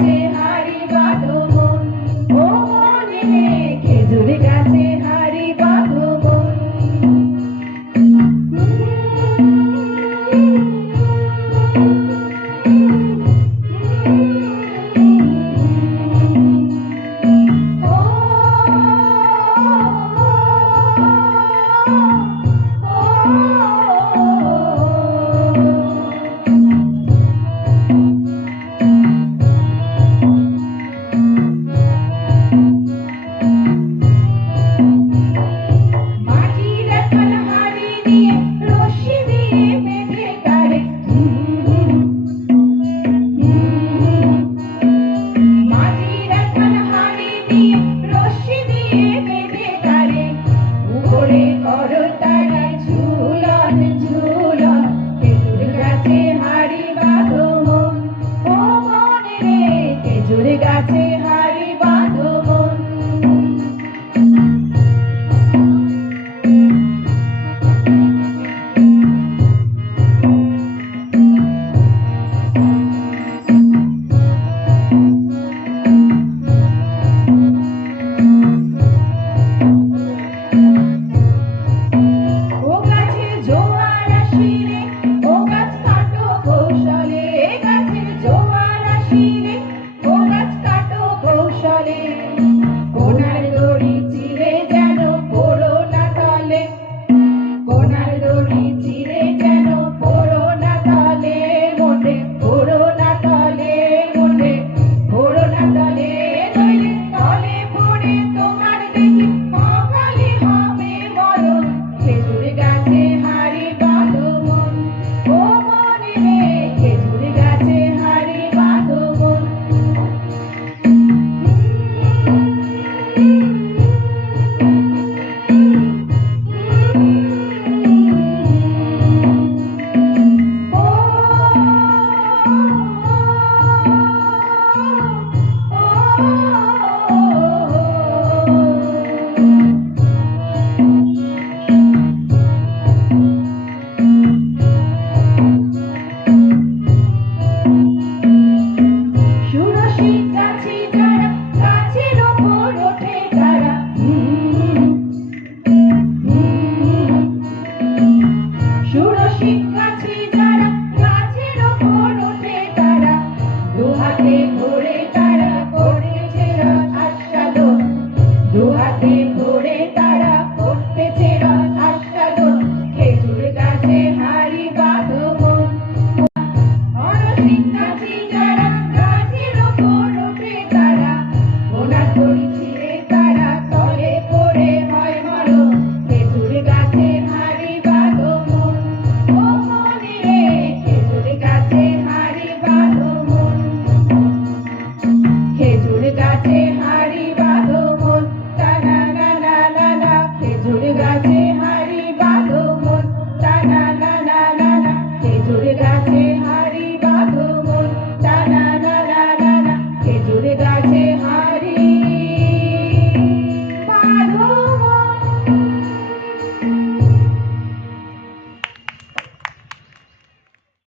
গাছে হাড়ি বাঁধো মন, ও মন রে খেজুর গাছে হাড়ি বাঁধো মন। খেজুর গাছে হাড়ি বাঁধো মন। ও গাছে জোয়ার আসিলে, ও গাছ কাটো কৌশলে, গাছের জোয়ার আসিলে ও গাছ কাটো কৌশলে। কোনার দড়ি চিরে যেন পড়ো না তলে, কোনার দড়ি চিরে যেন পড়ো না তলে, মোটে পড়ো না তলে, মোটে পড়ো না তলে, নইলে তলে পড়ে তোমার দেখি অকালে হবে মরণ। খেজুর গাছে হাড়ি বাঁধো মন, ও মন রে খেজুর গাছে হাড়ি বাঁধো মন। সুরসিক গাছে যারা গাছের ওপর ওঠে তারা, সুরসিক গাছে যারা গাছের ওপর ওঠে তারা, দু হাতে ধরে